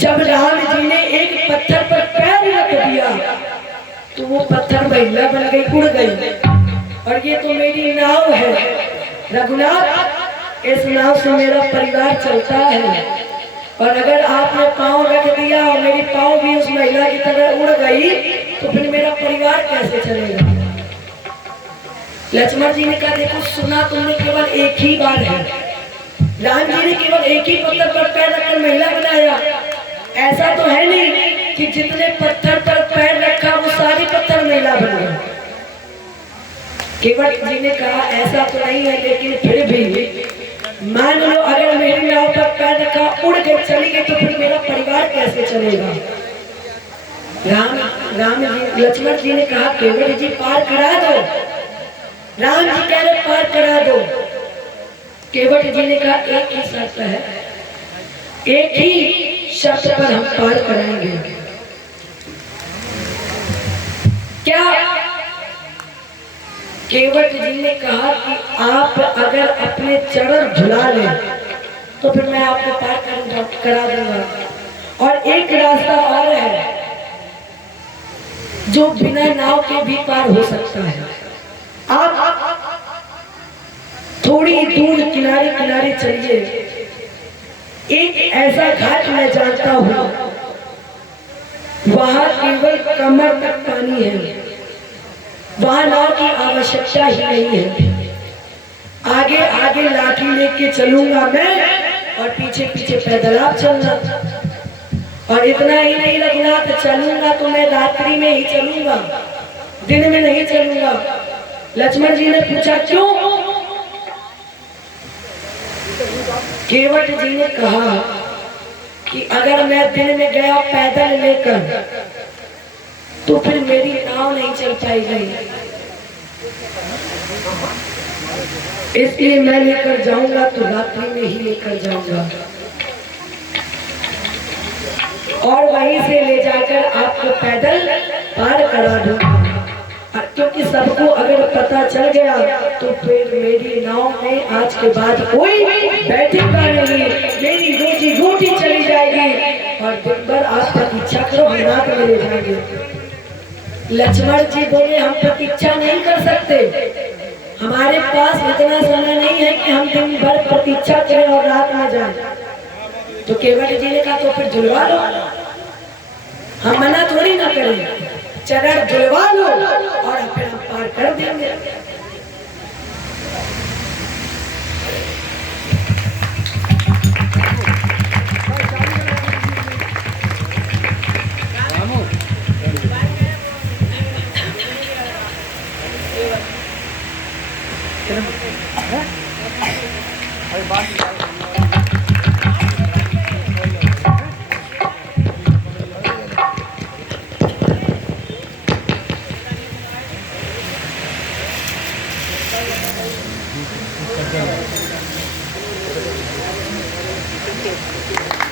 जब राम जी ने एक पत्थर पर पैर रख दिया तो वो पत्थर महिला बन गई, उड़ गई। और ये तो मेरी नाव है रघुनाथ, इस नाव से मेरा परिवार चलता है। और अगर आपने पाँव रख दिया और मेरी पाँव भी उस महिला की तरह उड़ गई तो फिर मेरा परिवार कैसे चलेगा? लक्ष्मण जी ने कहा देखो सुना तुमने केवल एक ही बार है, राम जी ने केवल एक ही पत्थर पर पैर रखकर महिला बनाया। ऐसा तो है नहीं कि जितने पत्थर पर पैर रखा वो सारे पत्थर महिला बन गए। केवट जी ने कहा ऐसा तो नहीं है, लेकिन फिर भी मान लो अगर मेरी नाव पर पैर रखा उड़ के चली गई तो फिर मेरा परिवार कैसे चलेगा? राम जी लक्ष्मण जी ने कहा केवट जी पार करा दो। राम जी कह रहे पार करा दो। केवट जी ने कहा एक ही शर्त है, एक ही शर्त पर हम पार कराएंगे। क्या? केवट जी ने कहा कि आप अगर अपने चरण झुला लें तो फिर मैं आपको पार करा दूंगा। और एक रास्ता और है जो बिना नाव के भी पार हो सकता है। आप थोड़ी दूर किनारे किनारे चलिए, एक ऐसा घाट मैं जानता हूं, वहां केवल कमर तक पानी है, वहां नाव की आवश्यकता ही नहीं है। आगे आगे लाठी लेके चलूंगा मैं और पीछे पीछे पैदल आप चलना। और इतना ही नहीं लगना तो चलूंगा तो मैं रात्रि में ही चलूंगा, दिन में नहीं चलूंगा। लक्ष्मण जी ने पूछा क्यों? केवट जी ने कहा कि अगर मैं दिन में गया पैदल लेकर तो फिर मेरी नाव नहीं चल पाएगी, इसलिए मैं लेकर जाऊंगा तो रात्रि में ही लेकर जाऊंगा और वहीं से ले जाकर आपको पैदल पार करा दूंगा। क्योंकि सबको अगर पता चल गया तो फिर मेरी नाव में आज के बाद कोई बैठेगा नहीं, मेरी रोजी रोटी चली जाएगी और दिन भर आप प्रतीक्षा करो, हम रात में ले जाएंगे। लक्ष्मण जी बोले हम प्रतीक्षा नहीं कर सकते, हमारे पास इतना समय नहीं है कि हम दिन भर प्रतीक्षा करें और रात में जाएं। तो केवट जी ने कहा तो फिर झुलवा लो, हम मना थोड़ी ना करें, चरण झुलवा लो और फिर हम पार कर देंगे। Thank you.